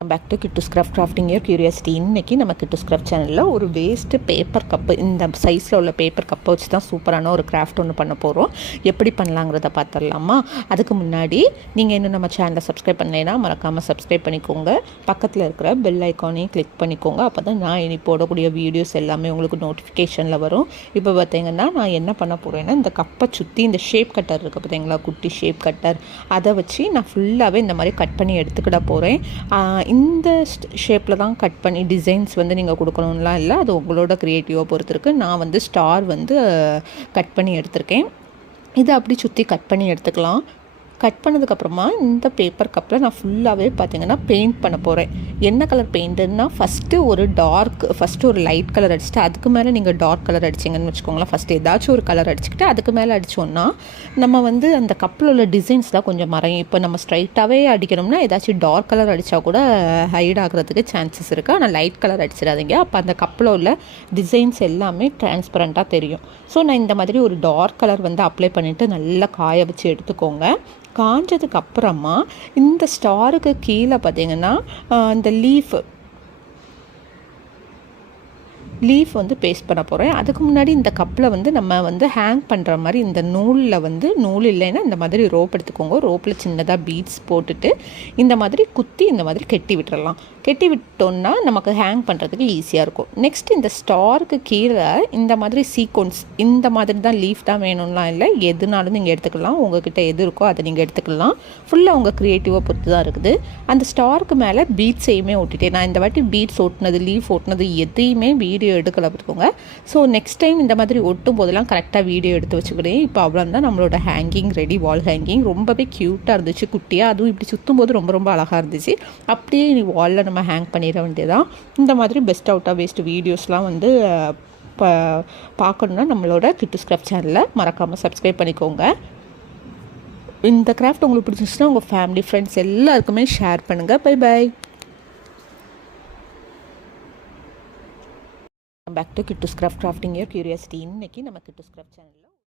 Back to Kittu s craft crafting your curiosity. இன்றைக்கி நம்ம கிட்டு ஸ்கிராஃப்ட் சேனலில் ஒரு வேஸ்ட்டு பேப்பர் கப்பு, இந்த சைஸில் உள்ள பேப்பர் கப்பை வச்சு தான் சூப்பரான ஒரு கிராஃப்ட் ஒன்று பண்ண போகிறோம். எப்படி பண்ணலாங்கிறத பார்த்துடலாமா? அதுக்கு முன்னாடி நீங்கள் இன்னும் நம்ம சேனலை சப்ஸ்கிரைப் பண்ணலைன்னா மறக்காமல் சப்ஸ்கிரைப் பண்ணிக்கோங்க. பக்கத்தில் இருக்கிற பெல் ஐக்கானையும் கிளிக் பண்ணிக்கோங்க. அப்போ தான் நான் இனி போடக்கூடிய வீடியோஸ் எல்லாமே உங்களுக்கு நோட்டிஃபிகேஷனில் வரும். இப்போ பார்த்தீங்கன்னா நான் என்ன பண்ண போகிறேன்னா, இந்த கப்பை சுற்றி இந்த ஷேப் கட்டர் இருக்குது பார்த்தீங்களா, குட்டி ஷேப் கட்டர், அதை வச்சு நான் ஃபுல்லாகவே இந்த மாதிரி கட் பண்ணி எடுத்துக்கிட போகிறேன். இந்த ஷேப்பில் தான் கட் பண்ணி டிசைன்ஸ் வந்து நீங்கள் கொடுக்கணும்லாம் இல்லை, அது உங்களோட க்ரியேட்டிவாக பொறுத்து இருக்குது. நான் வந்து ஸ்டார் வந்து கட் பண்ணி எடுத்திருக்கேன். இதை அப்படி சுற்றி கட் பண்ணி எடுத்துக்கலாம். கட் பண்ணதுக்கப்புறமா இந்த பேப்பர் கப்பில் நான் ஃபுல்லாகவே பார்த்திங்கன்னா பெயிண்ட் பண்ண போகிறேன். என்ன கலர் பெயிண்ட்டுன்னா, ஃபஸ்ட்டு ஒரு லைட் கலர் அடிச்சுட்டு அதுக்கு மேலே நீங்கள் டார்க் கலர் அடிச்சிங்கன்னு வச்சுக்கோங்களேன். ஃபஸ்ட்டு ஏதாச்சும் ஒரு கலர் அடிச்சுக்கிட்டு அதுக்கு மேலே அடித்தோன்னா நம்ம வந்து அந்த கப்பில் உள்ள டிசைன்ஸ்லாம் கொஞ்சம் மறையும். இப்போ நம்ம ஸ்ட்ரைட்டாகவே அடிக்கணும்னா ஏதாச்சும் டார்க் கலர் அடித்தா கூட ஹைட் ஆகிறதுக்கு சான்சஸ் இருக்குது. ஆனால் லைட் கலர் அடிச்சிடாதீங்க, அப்போ அந்த கப்பில் உள்ள டிசைன்ஸ் எல்லாமே டிரான்ஸ்பரண்ட்டாக தெரியும். ஸோ நான் இந்த மாதிரி ஒரு டார்க் கலர் வந்து அப்ளை பண்ணிவிட்டு நல்லா காய வச்சு எடுத்துக்கோங்க. காஞ்சதுக்கு அப்புறமா இந்த ஸ்டாருக்கு கீழே பார்த்தீங்கன்னா இந்த லீஃப் வந்து பேஸ்ட் பண்ண போகிறேன். அதுக்கு முன்னாடி இந்த கப்பில் வந்து நம்ம வந்து ஹேங் பண்ணுற மாதிரி இந்த நூல் இல்லைன்னா இந்த மாதிரி ரோப் எடுத்துக்கோங்க. ரோப்பில் சின்னதாக பீட்ஸ் போட்டுட்டு இந்த மாதிரி குத்தி இந்த மாதிரி கெட்டி விட்டுறலாம். கெட்டி விட்டோன்னா நமக்கு ஹேங் பண்ணுறதுக்கு ஈஸியாக இருக்கும். நெக்ஸ்ட் இந்த ஸ்டாருக்கு கீழே இந்த மாதிரி சீக்வன்ஸ், இந்த மாதிரி தான் லீஃப் தான் வேணும்லாம் இல்லை, எதுனாலும் நீங்கள் எடுத்துக்கலாம். உங்கள்கிட்ட எது இருக்கோ அதை நீங்கள் எடுத்துக்கலாம். ஃபுல்லாக உங்கள் க்ரியேட்டிவாக பொறுத்து தான் இருக்குது. அந்த ஸ்டாருக்கு மேலே பீட்ஸையுமே ஒட்டிட்டேன். நான் இந்த வாட்டி பீட்ஸ் ஒட்டினது, லீஃப் ஒட்டினது எதையுமே வீடியோ எடுக்கல பார்த்துக்கோங்க. ஸோ நெக்ஸ்ட் டைம் இந்த மாதிரி ஒட்டும் போதெல்லாம் கரெக்டாக வீடியோ எடுத்து வச்சுக்கிட்டேன். இப்போ அவ்வளோதான் நம்மளோட ஹேங்கிங் ரெடி. வால் ஹேங்கிங் ரொம்பவே க்யூட்டாக இருந்துச்சு, குட்டியாக. அதுவும் இப்படி சுற்றும் போது ரொம்ப ரொம்ப அழகாக இருந்துச்சு. அப்படியே நீ வாலில் நம்ம ஹேங் பண்ணிட வேண்டியதான். இந்த மாதிரி பெஸ்ட் அவுட் ஆஃப் வேஸ்ட் வீடியோஸ்லாம் வந்து பார்க்கணுன்னா நம்மளோட கிட்டு ஸ்கிராஃப்ட் சேனலை மறக்காமல் சப்ஸ்கிரைப் பண்ணிக்கோங்க. இந்த கிராஃப்ட் உங்களுக்கு பிடிச்சிச்சுன்னா உங்கள் ஃபேமிலி, ஃப்ரெண்ட்ஸ் எல்லாருக்குமே ஷேர் பண்ணுங்கள். Bye bye. Back to Kittu s craft crafting your curiosity. இன்றைக்கி நம்ம கிட்டு ஸ்கிராஃப்ட் சேனலில்